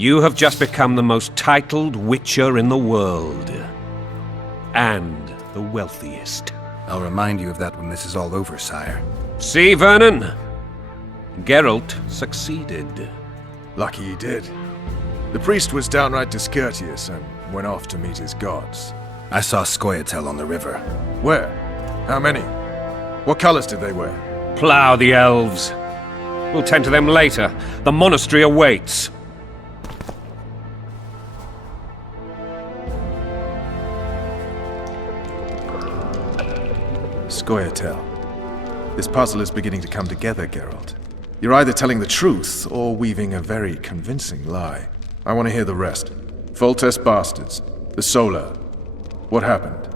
You have just become the most titled Witcher in the world. And the wealthiest. I'll remind you of that when this is all over, sire. See, Vernon? Geralt succeeded. Lucky he did. The priest was downright discourteous and went off to meet his gods. I saw Scoia'tael on the river. Where? How many? What colors did they wear? Plough the elves. We'll tend to them later. The monastery awaits. Scoia'tael. This puzzle is beginning to come together, Geralt. You're either telling the truth or weaving a very convincing lie. I want to hear the rest. Foltest bastards. The Solar. What happened?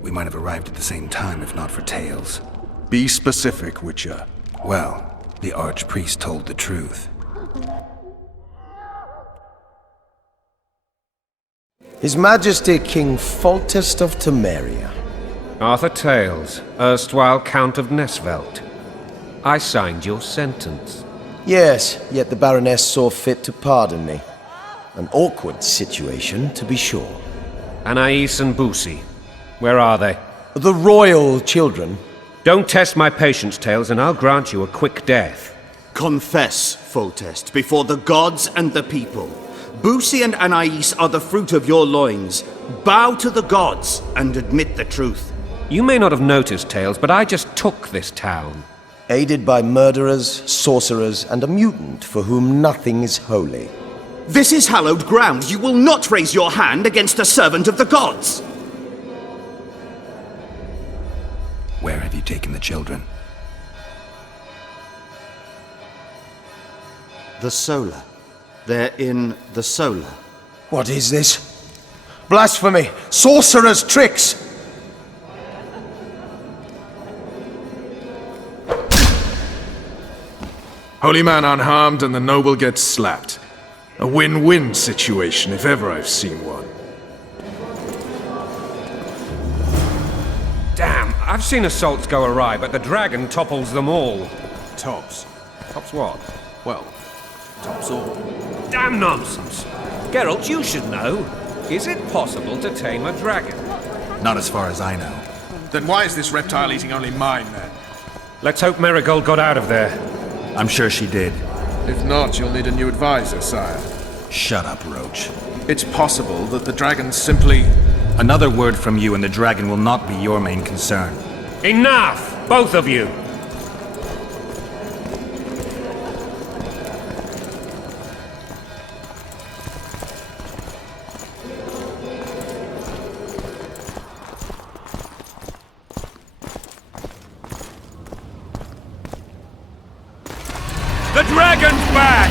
We might have arrived at the same time if not for tales. Be specific, Witcher. Well, the archpriest told the truth. His Majesty King Foltest of Temeria. Arthur Tales, erstwhile Count of Nesvelt. I signed your sentence. Yes, yet the Baroness saw fit to pardon me. An awkward situation, to be sure. Anais and Boussy, where are they? The royal children. Don't test my patience, Tales, and I'll grant you a quick death. Confess, Foltest, before the gods and the people. Boussy and Anais are the fruit of your loins. Bow to the gods and admit the truth. You may not have noticed, Tales, but I just took this town. Aided by murderers, sorcerers, and a mutant for whom nothing is holy. This is hallowed ground. You will not raise your hand against a servant of the gods. Where have you taken the children? The Solar. They're in the Solar. What is this? Blasphemy! Sorcerer's tricks! Holy man unharmed and the noble gets slapped. A win-win situation, if ever I've seen one. Damn, I've seen assaults go awry, but the dragon topples them all. Tops. Tops what? Well, tops all. Damn nonsense! Geralt, you should know. Is it possible to tame a dragon? Not as far as I know. Then why is this reptile eating only mine, then? Let's hope Marigold got out of there. I'm sure she did. If not, you'll need a new advisor, sire. Shut up, Roach. It's possible that the dragon simply... Another word from you and the dragon will not be your main concern. Enough! Both of you! The dragon's back!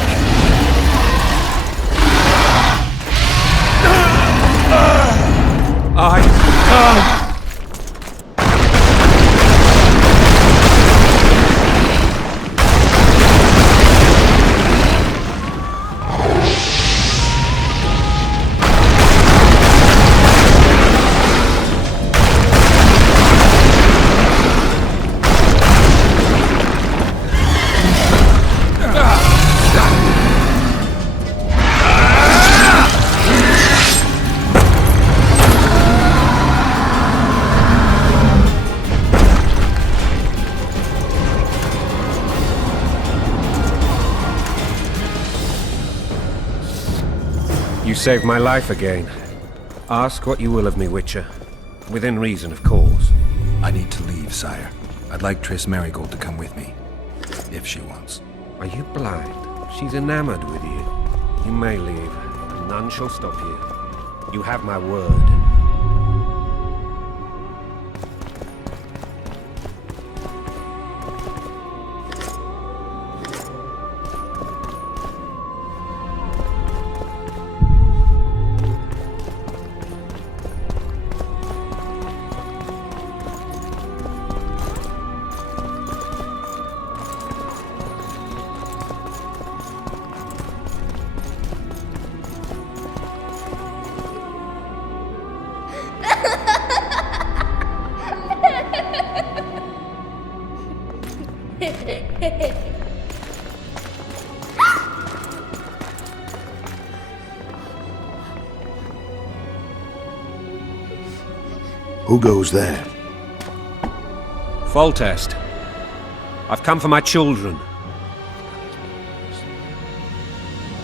You saved my life again. Ask what you will of me, Witcher. Within reason, of course. I need to leave, sire. I'd like Triss Marigold to come with me. If she wants. Are you blind? She's enamored with you. You may leave, and none shall stop you. You have my word. Who goes there? Foltest. I've come for my children.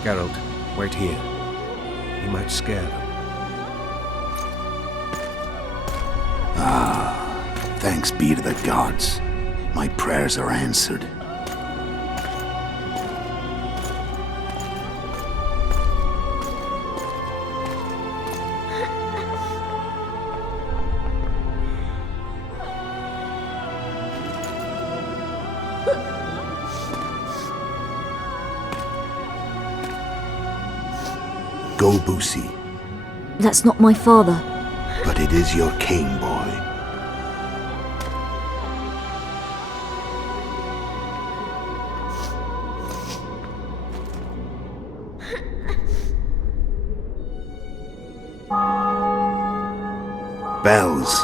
Geralt, wait here. You might scare them. Thanks be to the gods. My prayers are answered. Go, Boosie. That's not my father. But it is your king, boy. Bells,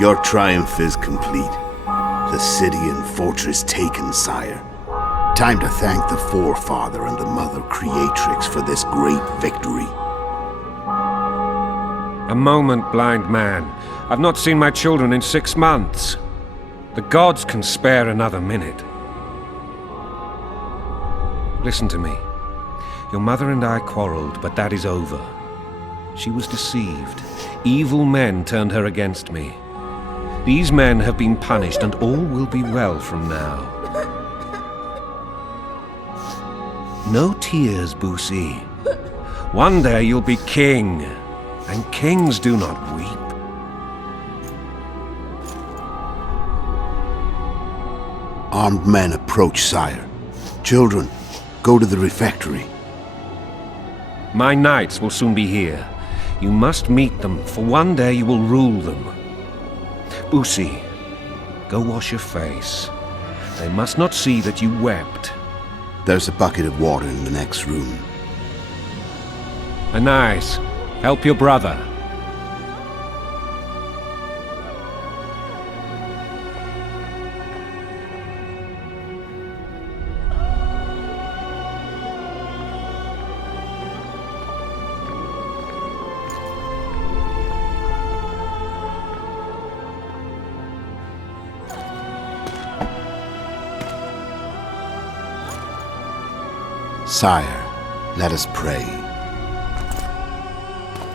your triumph is complete. The city and fortress taken, sire. Time to thank the forefather and the mother creatrix for this great victory. A moment, blind man. I've not seen my children in 6 months. The gods can spare another minute. Listen to me. Your mother and I quarreled, but that is over. She was deceived. Evil men turned her against me. These men have been punished, and all will be well from now. No tears, Boosie. One day you'll be king, and kings do not weep. Armed men approach, sire. Children, go to the refectory. My knights will soon be here. You must meet them, for one day you will rule them. Boosie, go wash your face. They must not see that you wept. There's a bucket of water in the next room. Anais, help your brother. Sire, let us pray.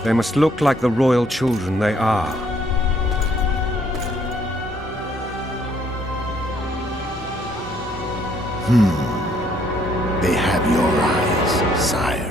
They must look like the royal children they are. They have your eyes, sire.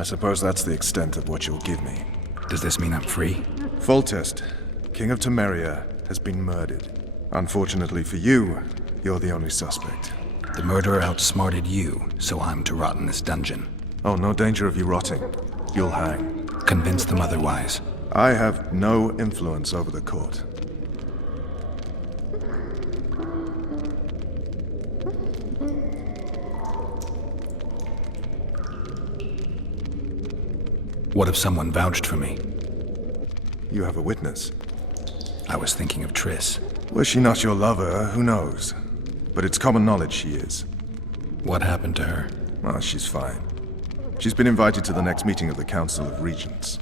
I suppose that's the extent of what you'll give me. Does this mean I'm free? Foltest, King of Temeria, has been murdered. Unfortunately for you, you're the only suspect. The murderer outsmarted you, so I'm to rot in this dungeon. Oh, no danger of you rotting. You'll hang. Convince them otherwise. I have no influence over the court. What if someone vouched for me? You have a witness. I was thinking of Triss. Was she not your lover? Who knows? But it's common knowledge she is. What happened to her? Ah, she's fine. She's been invited to the next meeting of the Council of Regents.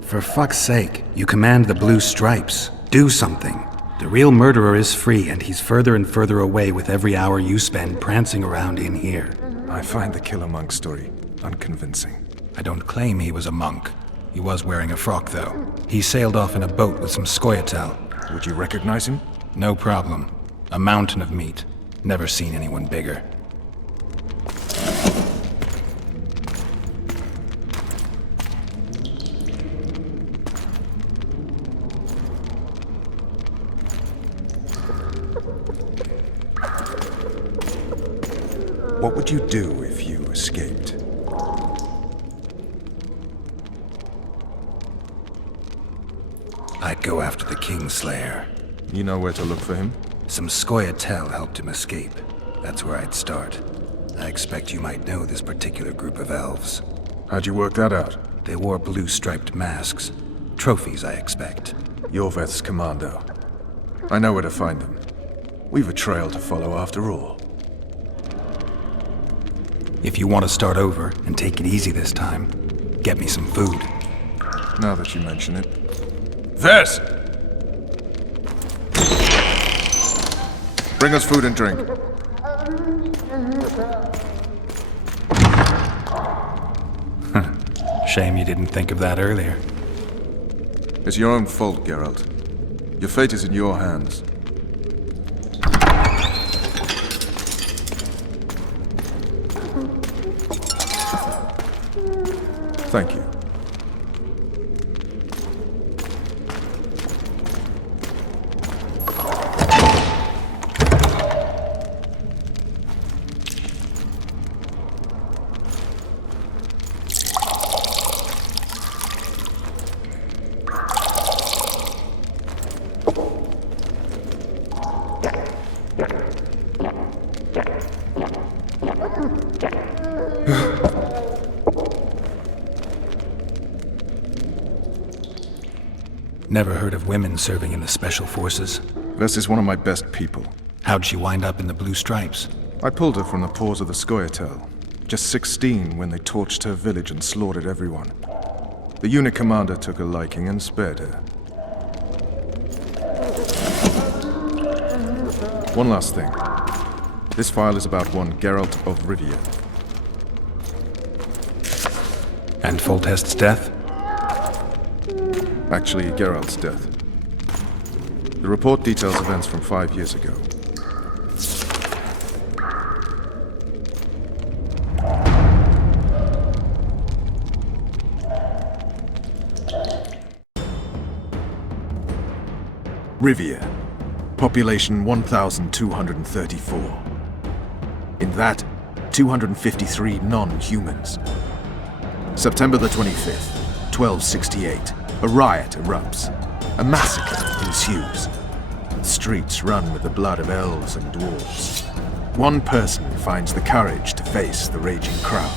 For fuck's sake, you command the blue stripes. Do something. The real murderer is free, and he's further and further away with every hour you spend prancing around in here. I find the Killer Monk story unconvincing. I don't claim he was a monk. He was wearing a frock, though. He sailed off in a boat with some Scoia'tael. Would you recognize him? No problem. A mountain of meat. Never seen anyone bigger. What would you do if you escaped? I'd go after the Kingslayer. You know where to look for him? Some Scoia'tael helped him escape. That's where I'd start. I expect you might know this particular group of elves. How'd you work that out? They wore blue-striped masks. Trophies, I expect. Yorveth's commando. I know where to find them. We've a trail to follow after all. If you want to start over and take it easy this time, get me some food. Now that you mention it. Vess! Bring us food and drink. Shame you didn't think of that earlier. It's your own fault, Geralt. Your fate is in your hands. Thank you. Never heard of women serving in the Special Forces. Vess is one of my best people. How'd she wind up in the Blue Stripes? I pulled her from the paws of the Scoia'tael. Just 16 when they torched her village and slaughtered everyone. The unit commander took a liking and spared her. One last thing. This file is about one Geralt of Rivia. And Foltest's death? Actually, Geralt's death. The report details events from 5 years ago. Rivia. Population 1,234. In that, 253 non-humans. September the 25th, 1268. A riot erupts. A massacre ensues. The streets run with the blood of elves and dwarves. One person finds the courage to face the raging crowd.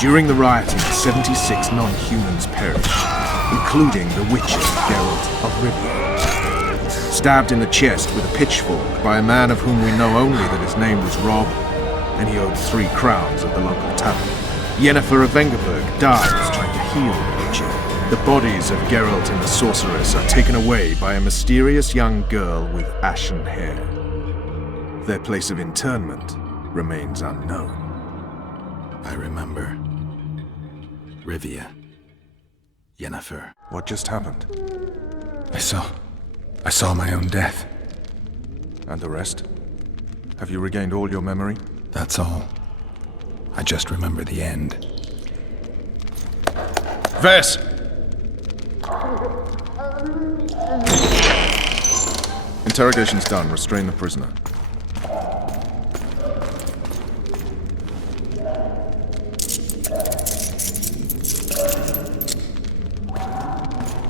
During the rioting, 76 non-humans perish, including the Witcher, Geralt of Rivia. Stabbed in the chest with a pitchfork by a man of whom we know only that his name was Rob, and he owed 3 crowns at the local tavern. Yennefer of Vengerberg dies trying to heal the Witcher. The bodies of Geralt and the sorceress are taken away by a mysterious young girl with ashen hair. Their place of interment remains unknown. I remember. Rivia. Yennefer. What just happened? I saw my own death. And the rest? Have you regained all your memory? That's all. I just remember the end. Vess! Interrogation's done. Restrain the prisoner.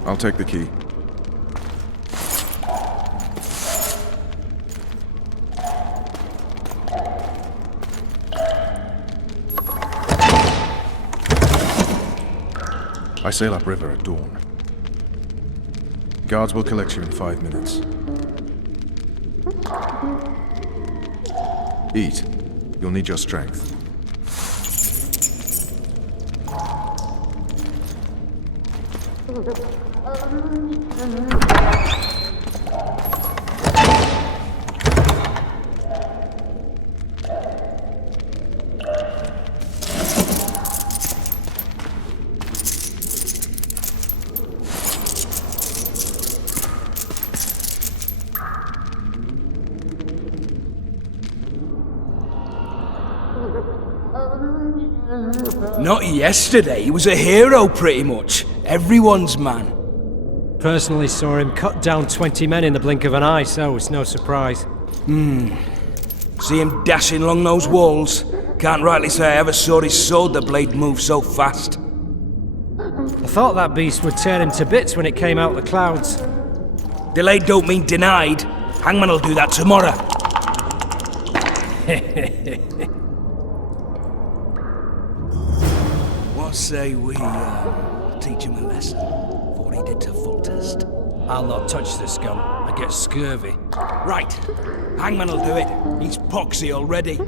I'll take the key. I sail upriver at dawn. Guards will collect you in 5 minutes. Eat. You'll need your strength. Not yesterday, he was a hero pretty much. Everyone's man. Personally saw him cut down 20 men in the blink of an eye, so it's no surprise. See him dashing along those walls? Can't rightly say I ever saw his sword the blade move so fast. I thought that beast would tear him to bits when it came out the clouds. Delayed don't mean denied. Hangman'll do that tomorrow. What say we teach him a lesson for what he did to Foltest? I'll not touch the scum. I get scurvy. Right. Hangman'll do it. He's poxy already.